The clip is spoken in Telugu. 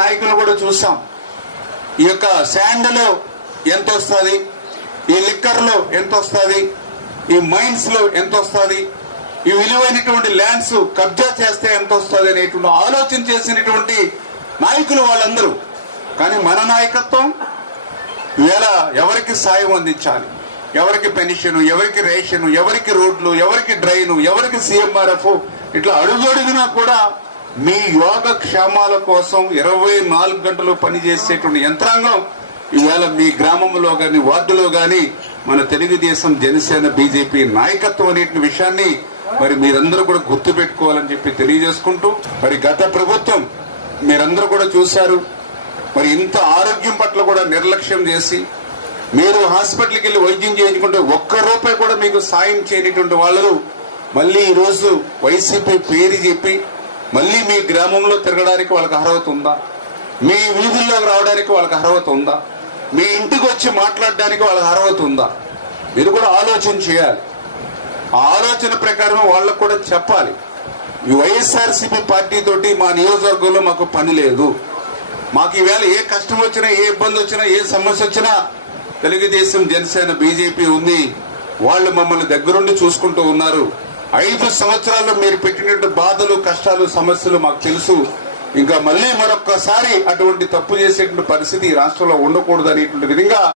నాయకులు కూడా చూసాం. ఈ యొక్క శాండ్లో ఎంత వస్తుంది, ఈ లిక్కర్లో ఎంత వస్తుంది, ఈ మైన్స్ లో ఎంత వస్తుంది, ఈ విలువైనటువంటి ల్యాండ్స్ కబ్జా చేస్తే ఎంత వస్తుంది అనేటువంటి ఆలోచన చేసినటువంటి నాయకులు వాళ్ళందరూ. కానీ మన నాయకత్వం ఇవాళ ఎవరికి సాయం అందించాలి, ఎవరికి పెన్షన్, ఎవరికి రేషన్, ఎవరికి రోడ్లు, ఎవరికి డ్రైను, ఎవరికి సీఎంఆర్ఎఫ్, ఇట్లా అడుగడుగునా కూడా మీ యోగక్షేమాల కోసం 24 గంటలు పనిచేసేటువంటి యంత్రాంగం ఇవాళ మీ గ్రామంలో గాని వార్డులో గాని మన తెలుగుదేశం, జనసేన, బీజేపీ నాయకత్వం అనే విషయాన్ని మరి మీరందరూ కూడా గుర్తు పెట్టుకోవాలని చెప్పి తెలియజేసుకుంటూ, మరి గత ప్రభుత్వం మీరందరూ కూడా చూశారు. మరి ఇంత ఆరోగ్యం పట్ల కూడా నిర్లక్ష్యం చేసి మీరు హాస్పిటల్కి వెళ్ళి వైద్యం చేయించుకుంటే ఒక్క రూపాయి కూడా మీకు సాయం చేయనటువంటి వాళ్ళు మళ్ళీ ఈరోజు వైసీపీ పేరు చెప్పి మళ్ళీ మీ గ్రామంలో తిరగడానికి వాళ్ళకి అర్హత ఉందా, మీ వీధుల్లోకి రావడానికి వాళ్ళకి అర్హత ఉందా, మీ ఇంటికి వచ్చి మాట్లాడడానికి వాళ్ళకి అర్హత ఉందా? మీరు కూడా ఆలోచన చేయాలి. ఆ ఆలోచన ప్రకారం వాళ్ళకు కూడా చెప్పాలి, ఈ వైఎస్ఆర్సీపీ పార్టీ తోటి మా నియోజకవర్గంలో మాకు పని లేదు, మాకు ఈవేళ ఏ కష్టం వచ్చినా, ఏ ఇబ్బంది వచ్చినా, ఏ సమస్య వచ్చినా తెలుగుదేశం, జనసేన, బీజేపీ ఉంది, వాళ్ళు మమ్మల్ని దగ్గరుండి చూసుకుంటూ ఉన్నారు. 5 సంవత్సరాల్లో మీరు పెట్టినట్టు బాధలు, కష్టాలు, సమస్యలు మాకు తెలుసు. ఇంకా మళ్ళీ మరొక్కసారి అటువంటి తప్పు చేసేటువంటి పరిస్థితి ఈ రాష్ట్రంలో ఉండకూడదు అనేటువంటి విధంగా